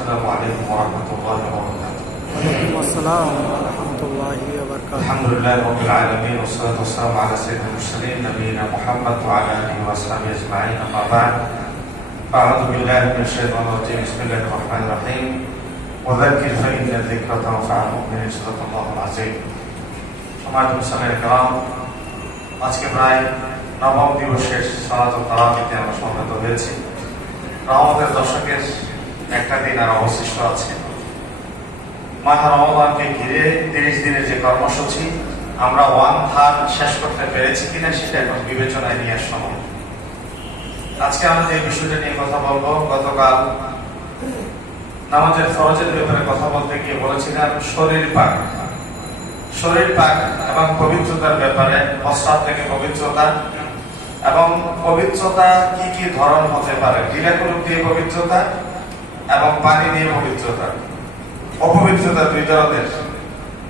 السلام عليكم ورحمة الله وبركاته. وعليكم السلام ورحمة الله وبركاته. الحمد لله رب العالمين والصلاة والسلام على سيد المرسلين نبينا محمد وعلى آله وأصحابه أجمعين أما بعد أعوذ بالله من الشيطان الرجيم بسم الله الرحمن الرحيم وذكر فإن الذكرى تنفع المؤمنين صدق الله العظيم. সম্মানিত মুসলিম کرام, আজকে প্রায় নবম দিবসের সালাতুল তারাবিতে আমরা সমবেত হয়েছি। রমজানের দশকের একটা দিন আর অবশিষ্ট আছে। মাহ রমজানকে ঘিরে 30 দিনের যে কর্মসূচি আমরা 1/3 শেষ করতে পেরেছি কিনা সেটা এখন বিবেচনায় নিয়ে সময়। আজকে আমরা যে বিষয়টা নিয়ে কথা বলবো, গতকাল নামাজের ফরজের ব্যাপারে কথা বলতে গিয়ে বলেছিলাম শরীর পাক এবং পবিত্রতার ব্যাপারে, প্রস্রাব থেকে পবিত্রতা এবং পবিত্রতা কি কি ধরন হতে পারে, ঢিলাকুলুপ দিয়ে পবিত্রতা এবং পানি দিয়ে পবিত্রতা। অপবিত্রতা দুই ধরনের,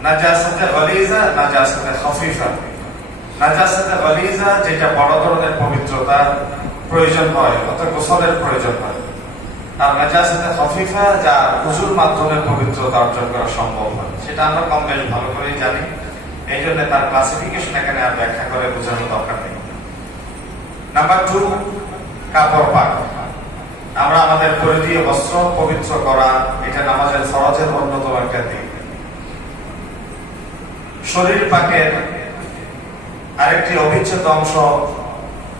নাজাসাতে গালিজা, নাজাসাতে খাফিফা। নাজাসাতে গালিজা যেটা বড় ধরনের পবিত্রতা প্রয়োজন হয়, অর্থাৎ গোসলের প্রয়োজন হয়, আর নাজাসাতে খাফিফা যা ওযুর মাধ্যমে পবিত্রতা অর্জন করা সম্ভব হয়। সেটা আমরা কম বেশ ভালো করেই জানি, এই জন্য তার ক্লাসিফিকেশন এখানে আর ব্যাখ্যা করে বোঝানোর দরকার নেই। নাম্বার 2, কাপড় পাক। আমরা আমাদের পরিধেয় বস্ত্র পবিত্র করা, এটা নামাজের ফরজের অন্যতম একটা দিক। শরীর পাকের আরেকটি অবিচ্ছেদ্য অংশ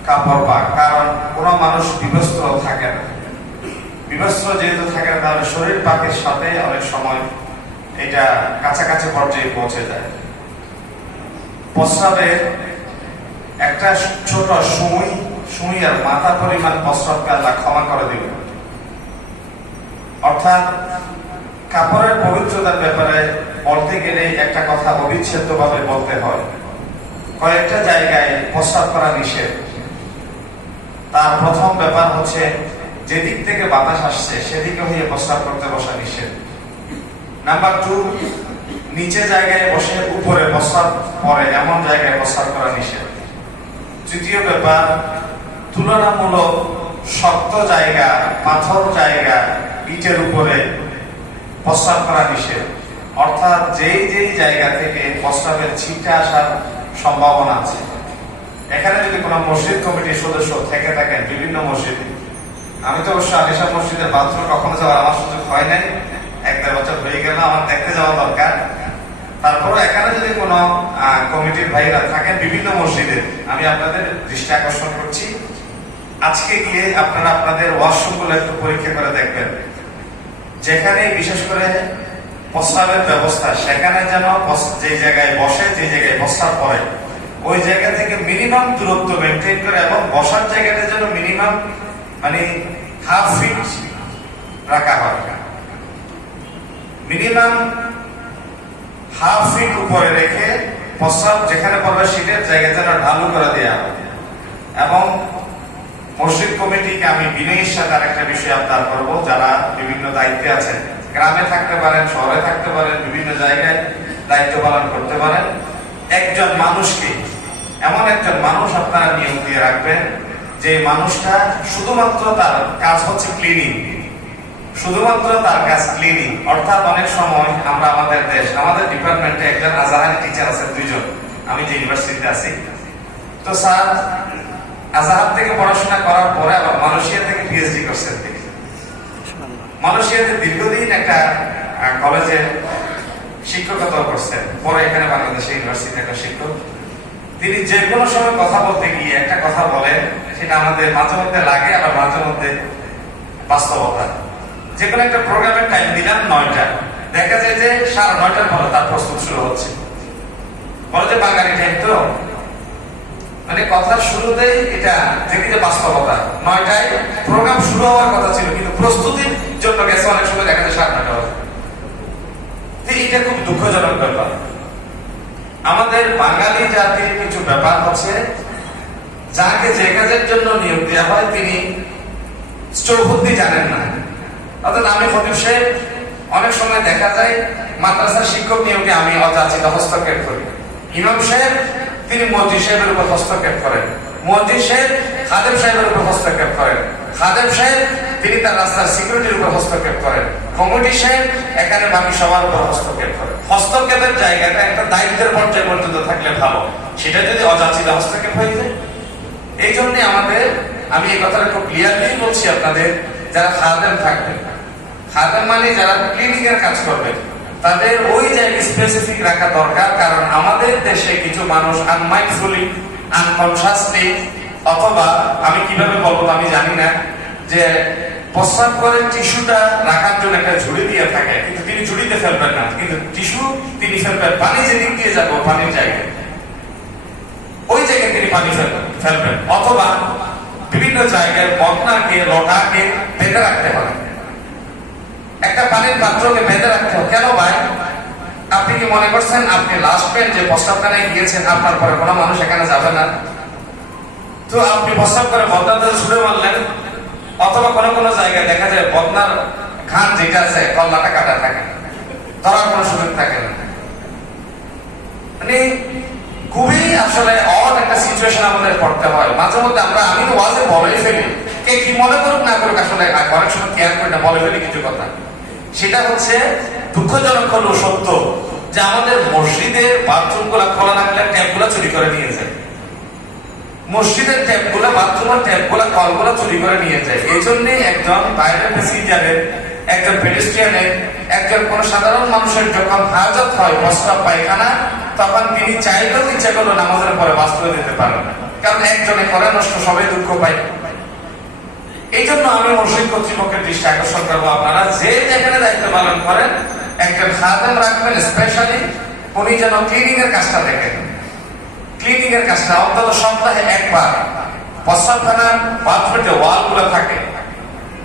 কাপড় পাক, কারণ কোন মানুষ বিবস্ত্র থাকে না। বিবস্ত্র যেহেতু থাকে না, তাহলে শরীর পাকের সাথে অনেক সময় এটা কাছাকাছি পর্যায়ে পৌঁছে যায়। প্রস্রাবের একটা ছোট সুই আর মাথা পরিমাণ প্রস্রাবকে আল্লাহ ক্ষমা করে দিবে। অর্থাৎ কাপড়ের পবিত্রতার ব্যাপারে বলতে গেলে একটা কথা অবিচ্ছেদ্য ভাবে বলতে হয়। কয়েকটা জায়গায় প্রস্রাব করা নিষেধ। তার প্রথম ব্যাপার হচ্ছে যেদিক থেকে বাতাস আসছে সেদিকে হয়ে প্রস্রাব করতে বসা নিষেধ। নাম্বার 2, নিচে জায়গায় বসে উপরে প্রস্রাব পরে এমন জায়গায় প্রস্রাব করা নিষেধ। তৃতীয় ব্যাপার, তুলনামূলক শক্ত জায়গা, পাথর জায়গা, ইটের উপরে প্রস্রাব করা নিষেধ। অর্থাৎ যেই জায়গা থেকে প্রস্রাবের ছিটা আসার সম্ভাবনা আছে। এখানে যদি কোনো মসজিদ কমিটির সদস্য থেকে থাকেন, বিভিন্ন মসজিদে, আমি তো অবশ্য আলিশা মসজিদের বাথরুম কখনো যাওয়ার আমার সুযোগ হয় নাই, 1-1.5 বছর হয়ে গেল, আমার দেখতে যাওয়া দরকার। তারপরে এখানে যদি কোনো কমিটির ভাইরা থাকেন বিভিন্ন মসজিদে, আমি আপনাদের দৃষ্টি আকর্ষণ করছি, আজকে গিয়ে আপনারা আপনাদের ওয়াশরুমগুলো একটু পরীক্ষা করে দেখবেন। যেখানে বিশেষ করে প্রস্রাবের ব্যবস্থা, সেখানে যেন যে জায়গায় বসে, যে জায়গায় প্রস্রাব করে, ওই জায়গা থেকে মিনিমাম দূরত্ব মেনটেন করে এবং বসার জায়গাটা যেন মিনিমাম মানে 1/2 ফিট রাখা হয়। মিনিমাম 1/2 ফিট উপরে রেখে প্রস্রাব যেখানে পড়বে সেটার জায়গা যেন ঢালু করে দেওয়া হয়। এবং মসজিদ কমিটিকে আমি বিনয়ের সাথে আরেকটা বিষয় আবদার করবো, যারা বিভিন্ন দায়িত্বে আছেন, গ্রামে থাকতে পারেন, শহরে থাকতে পারেন, বিভিন্ন জায়গায় দায়িত্ব পালন করতে পারেন, একজন মানুষকে, এমন একজন মানুষ আপনারা নিয়োগ দিয়ে রাখবেন যে মানুষটা শুধুমাত্র তার কাজ হচ্ছে ক্লিনিং, শুধুমাত্র তার কাজ ক্লিনিং। অর্থাৎ অনেক সময় আমরা আমাদের ডিপার্টমেন্টে একজন আজাহারি টিচার আছে, 2 জন, আমি যে ইউনিভার্সিটিতে আছি। তো স্যার আজাহার থেকে পড়াশোনা করার পরে আবার মালয়েশিয়া থেকে পিএইচডি করছেন। মালয়েশিয়াতে দীর্ঘদিন একটা কলেজে শিক্ষকতা করছেন, পরে এখানে বাংলাদেশে ইউনিভার্সিটি একটা শিক্ষক। তিনি যে কোনো সময় কথা বলতে গিয়ে একটা কথা বলেন, সেটা আমাদের মাঝে মধ্যে লাগে, আবার মাঝে মধ্যে বাস্তবতা। যে কোনো একটা প্রোগ্রামের টাইম দিলাম 9টা, দেখা যায় যে 9:30 পরে তার প্রস্তুত শুরু হচ্ছে। বলে যে বাঙালি টাইম তো, মানে কথার শুরুতেই এটা যেদিকে বাস্তবতা। 9টায় প্রোগ্রাম শুরু হওয়ার কথা ছিল, কিন্তু প্রস্তুতির জন্য গেছে অনেক সময় দেখা যায় 9:30 হবে। এটা খুব দুঃখজনক ব্যাপার। আমাদের বাঙালি জাতির কিছু ব্যাপার হচ্ছে, যাকে যে কাজের জন্য নিয়োগ দেওয়া হয় তিনি চৌহদ্দি জানেন না। অর্থাৎ আমি খতিব সাহেব, অনেক সময় দেখা যায় মাদ্রাসার শিক্ষক নিয়োগে আমি অযাচিত হস্তক্ষেপ করি। ইমাম সাহেব তিনি মসজিদ সাহেবের উপর হস্তক্ষেপ করেন, মসজিদ সাহেব খাদেম সাহেবের উপর হস্তক্ষেপ করেন, খাদেম সাহেব তিনি তার রাস্তার সিকিউরিটির উপর হস্তক্ষেপ করেন, কমিটি সাহেব এখানে বাকি সবার উপর হস্তক্ষেপ করেন। হস্তক্ষেপের জায়গাটা একটা দায়িত্বের পর্যায়ে পর্যন্ত থাকলে ভালো, সেটা যদি অযাচিত হস্তক্ষেপ হয়ে যায়। এই জন্য আমাদের, আমি এই কথাটা খুব ক্লিয়ারলি বলছি আপনাদের, যারা খাদেম থাকবেন, খাদেম মানে যারা ক্লিনিং এর কাজ করবে, তাদের ওই জায়গায় স্পেসিফিক রাখা দরকার। কারণ আমাদের দেশে কিছু মানুষ আনমাইন্ডফুলি, আনকনসাসলি, অথবা আমি কিভাবে বলবো আমি জানি না, যে প্রস্রাব করে টিস্যুটা রাখার জন্য একটা ঝুড়ি দিয়ে থাকে, কিন্তু তিনি ঝুড়িতে ফেলবেন না, কিন্তু টিস্যু তিনি ফেলবেন পানি যেদিক দিয়ে যাবো পানির জায়গায়, ওই জায়গায় তিনি পানি ফেলবেন। অথবা বিভিন্ন জায়গায় বদনাকে, লটাকে বেঁধে রাখতে হবে, একটা পানির পাত্রকে বেঁধে রাখতে হবে। কেন ভাই? আপনি কি মনে করছেন আপনি লাস্ট পেন যে প্রস্রাবখানায় গিয়েছেন, আপনার পরে কোনো মানুষ এখানে যাবে না? তো আপনি প্রস্রাব করে বদনাতে ছুড়ে মারলেন, অথবা কোনো জায়গায় দেখা যায় বদনার ঘান যেটা আছে কল্লাটা কাটা থাকে, ধরার কোনো সুযোগ থাকে না। মানে খুবই আসলে অড একটা সিচুয়েশন আমাদের পড়তে হয় মাঝে মধ্যে। আমি তো ওয়াজে বলেই ফেলি, কে কি মনে করুক না করুক, আসলে অনেক সময় কেয়ার করি না, বলে ফেলি কিছু কথা। সেটা হচ্ছে দুঃখজনক হলো সত্য যে আমাদের মসজিদের বাথরুম গুলা খোলা রাখলে ট্যাপ গুলা চুরি করে নিয়ে যায়। মসজিদের ট্যাপ গুলা, বাথরুমের ট্যাপ গুলা, কল গুলা চুরি করে নিয়ে যায়। এই জন্য একজন বাইরের প্যাসেঞ্জারের, একজন পেডেস্ট্রিয়ানের, একজন কোন সাধারণ মানুষের যখন হাজত হয় প্রস্রাব পায়খানা, তখন তিনি চাইলেও ইচ্ছা করলো নামাজের পরে বাস্তবে দিতে পারেন না, কারণ একজনে করে নষ্ট, সবাই দুঃখ পায়। এই জন্য আমি মসজিদ কর্তৃপক্ষের দৃষ্টি আকর্ষণ করবো, আপনারা যে যেখানে দায়িত্ব পালন করেন একজন খাদেম রাখবেন স্পেশালি, উনি যেন ক্লিনিং এর কাজটা দেখেন। ক্লিনিং এর কাজটা অন্তত সপ্তাহে একবার প্রস্রাবখানার বাথরুমে ওয়াল গুলো থাকে।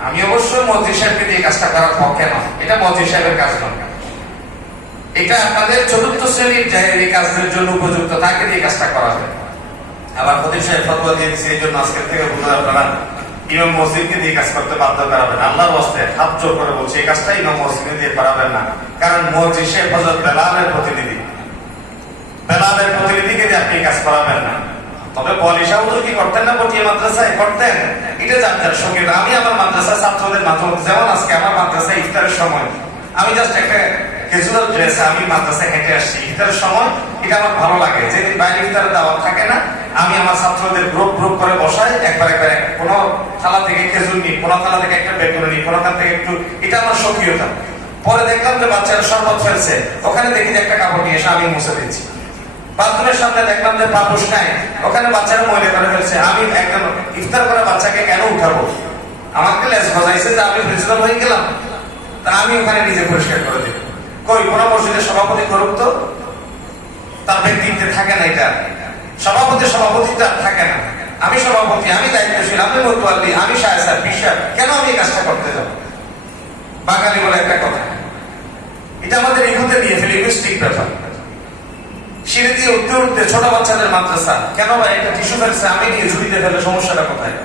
আমি অবশ্যই মসজিদ সাহেবকে দিয়ে কাজটা করার পক্ষে নয়, এটা মসজিদ সাহেবের কাজ নয়, এটা আপনাদের চতুর্থ শ্রেণীর এই কাজের জন্য উপযুক্ত, তাকে দিয়ে কাজটা করা হয়। আবার খতিব সাহেব ফতোয়া দিয়ে দিচ্ছে, এই জন্য আজকের থেকে বুঝতে আপনারা ইমাম মসজিদকে দিয়ে কাজ করতে বাধ্য করাবেন। আল্লাহর ওয়াস্তে হাত জোর করে বলছে, এই কাজটা ইমাম মসজিদকে দিয়ে করাবেন না, কারণ মসজিদ সাহেব হযরত বেলালের প্রতিনিধি, বেলালের প্রতিনিধিকে দিয়ে আপনি কাজ করাবেন না। তবে পলিশা হুজুর কি করতেন না পটিয়া মাদ্রাসায়? করতেন, এটা যার সঙ্গে। আমি আমার মাদ্রাসায় ছাত্রদের মাধ্যমে, যেমন আজকে আমার মাদ্রাসায় ইফতারের সময় আমি জাস্ট একটা ক্যাজুয়াল ড্রেসে আমি মাদ্রাসায় হেঁটে আসছি ইফতারের সময়, এটা আমার ভালো লাগে। যেদিন বাইরে ইফতারের দাওয়াত থাকে না, আমি আমার ছাত্রদের গ্রুপ গ্রুপ করে বসাই, একবার কোনো থালা থেকে খেজুর নিই, কোনো থালা থেকে একটা বেগুন নিই, কোনো থালা থেকে একটু, এটা আমার সক্রিয়তা। পরে দেখলাম যে বাচ্চারা শরবত ফেলছে, ওখানে দেখি যে একটা কাপড় নিয়ে এসে আমি মুছে দিচ্ছি। বাথরুমের সামনে দেখলাম যে পাপুস নাই, ওখানে বাচ্চারা ময়লা করে ফেলছে, আমি একদম ইফতার করে বাচ্চাকে কেন উঠাবো? আমাকে লেজ বাজাইছে যে আমি প্রিন্সিপাল হয়ে গেলাম, তা আমি ওখানে নিজে পরিষ্কার করে দিই। কই কোন মসজিদের সভাপতি করুক তো, তার ব্যক্তিত্বে থাকে না, এটা সভাপতিটা থাকে না। আমি সভাপতি, আমি দায়িত্বশীল, আমি মতুয়াল্লি, আমি শায়েস্তার বিশ্বাস, কেন আমি এই কাজটা করতে যাব? বাঙালি বলে একটা কথা, এটা আমাদের ইহুতে নিয়ে ফেলি, ইগোস্টিক ব্যাপার। সিঁড়ি দিয়ে উঠতে উঠতে ছোট বাচ্চাদের মাদ্রাসা, কেন ভাই একটা টিস্যু ফেলছে, আমি নিয়ে ঝুড়িতে ফেলে, সমস্যাটা কোথায়?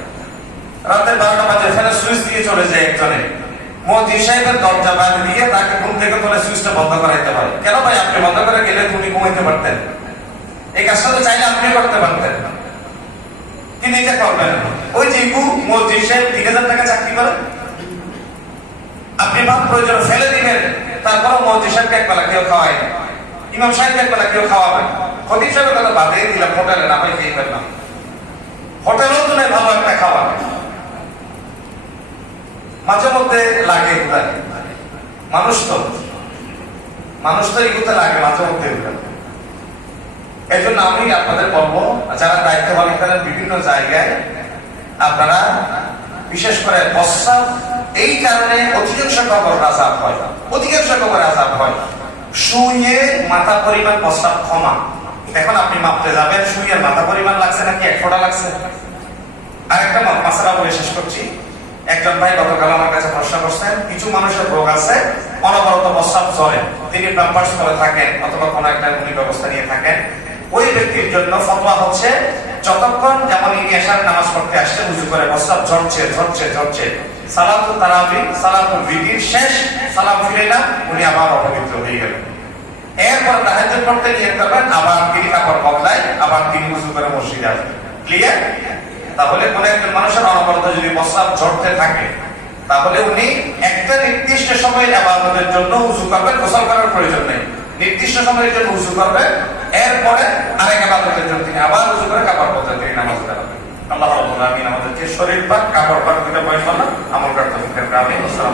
রাতের 12টা বাজে ফেলে সুইচ দিয়ে চলে যায় একজনে, মসজিদ সাহেবের দরজা বাইরে দিয়ে তাকে ঘুম থেকে তোলে সুইচটা বন্ধ করাইতে পারে। কেন ভাই? আপনি বন্ধ করে গেলে তুমি ঘুমাইতে পারতেন, এই কাজটা তো চাইলে আপনি করতে পারতেন, তিনি এটা করবেন। ওই যে মসজিদ সাহেব 3000 টাকা চাকরি করেন, আপনি ভাব প্রয়োজন ফেলে দিবেন, তারপর মসজিদ সাহেবকে একবেলা কেউ খাওয়ায়, ইমাম সাহেবকে একবেলা কেউ খাওয়াবেন। খতিব সাহেবের কথা বাদেই দিলাম, হোটেলে না পাই খেয়ে ফেললাম, হোটেলেও তো ভালো একটা খাওয়া মাঝে মধ্যে লাগে। মানুষ তো এগুতে লাগে মাঝে মধ্যে। এই জন্য আমি আপনাদের বলবো, যারা দায়িত্ব পালন করেন বিভিন্ন জায়গায়, আপনারা বিশেষ করে প্রস্রাব, এই কারণে অধিকাংশ কবর আযাব হয়, শুয়ে মাথা পরিমাণ প্রস্রাব ক্ষমা। এখন আপনি মাপতে যাবেন, শুয়ে মাথা পরিমাণ লাগছে নাকি 1 ফোঁটা লাগছে। আরেকটা মাসলা বলে শেষ করছি। একজন ভাই গতকাল আমার কাছে প্রশ্ন করছেন, কিছু মানুষের রোগ আছে, অনবরত প্রস্রাব চলে, তিনি প্যাম্পার্স করে থাকেন অথবা কোনো একটা উনি ব্যবস্থা নিয়ে থাকেন, ওই ব্যক্তির জন্য ফতোয়া হচ্ছে, যতক্ষণ যেমন ইনি এশার নামাজ পড়তে আসছে, উযু করে প্রস্রাব ঝরছে, সালাতুল তারাবি, সালাতুল বিতির শেষ, সালাম ফিরে না, উনি আবার অপবিত্র হয়ে গেলেন। এরপর তাহাজ্জুদ পড়তে নিয়ে করবেন, আবার তিনি কাপড় বদলায়, আবার তিনি উযু করে মসজিদে আসবেন। ক্লিয়ার? তাহলে কোন একজন মানুষের অনবরত যদি প্রস্রাব ঝরতে থাকে, তাহলে উনি একটা নির্দিষ্ট সময়ের ইবাদতের জন্য উযু করবেন, গোসল করার প্রয়োজন নেই। নির্দিষ্ট সময়ের জন্য উযু করবেন, এরপরে আরেক ইবাদতের জন্য তিনি আবার উযু করে কাপড় বদলে তিনি নামাজ পড়বেন। আল্লাহ রাব্বুল আলামিন আমাদেরকে শরীর পাক, কাপড় পাক দুটো পয়সা আমল করতে হবে। আমিন।